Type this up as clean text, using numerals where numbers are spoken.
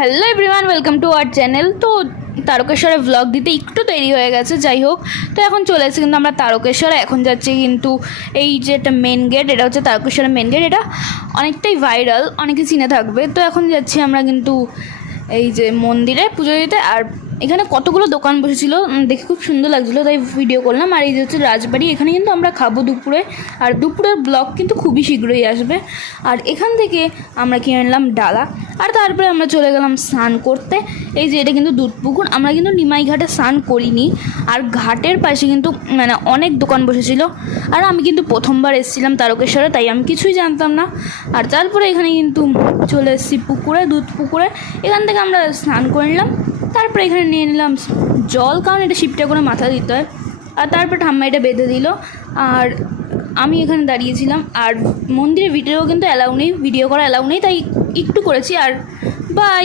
Hello everyone, welcome to our channel. তো তারকেশ্বরে blog দিতে একটু দেরি হয়ে গেছে, যাই হোক। তো এখন চলে এসেছি কিন্তু আমরা তারকেশ্বরে। এখন যাচ্ছি কিন্তু এই যে একটা মেন গেট, এটা হচ্ছে তারকেশ্বরের মেন গেট। এটা অনেকটাই ভাইরাল, অনেকে চিনে থাকবে। তো এখন যাচ্ছি আমরা কিন্তু এই যে মন্দিরে পুজো দিতে। আর এখানে কতগুলো দোকান বসেছিল, দেখে খুব সুন্দর লাগছিলো, তাই ভিডিও করলাম। আর এই যে হচ্ছে রাজবাড়ি, এখানে কিন্তু আমরা খাবো দুপুরে। আর দুপুরের ব্লগ কিন্তু খুবই শীঘ্রই আসবে। আর এখান থেকে আমরা কিনে নিলাম ডালা। আর তারপরে আমরা চলে গেলাম স্নান করতে। এই যে এটা কিন্তু দুধপুকুর, আমরা কিন্তু নিমাই ঘাটে স্নান করিনি। আর ঘাটের পাশে কিন্তু অনেক দোকান বসেছিল। আর আমি কিন্তু প্রথমবার এসেছিলাম তারকেশ্বরে, তাই আমি কিছুই জানতাম না। আর তারপরে এখানে কিন্তু চলে এসেছি পুকুরে, দুধ পুকুরে। এখান থেকে আমরা স্নান করে নিলাম। তারপরে এখানে নিয়ে নিলাম জল, কারণ এটা শিপটা করে মাথা দিতে হয়। আর তারপর ঠাম্মা এটা বেঁধে দিল। আর আমি এখানে দাঁড়িয়েছিলাম। আর মন্দিরে ভিডিও কিন্তু অ্যালাউ নেই, ভিডিও করা অ্যালাউ নেই, তাই একটু করেছি। আর বাই।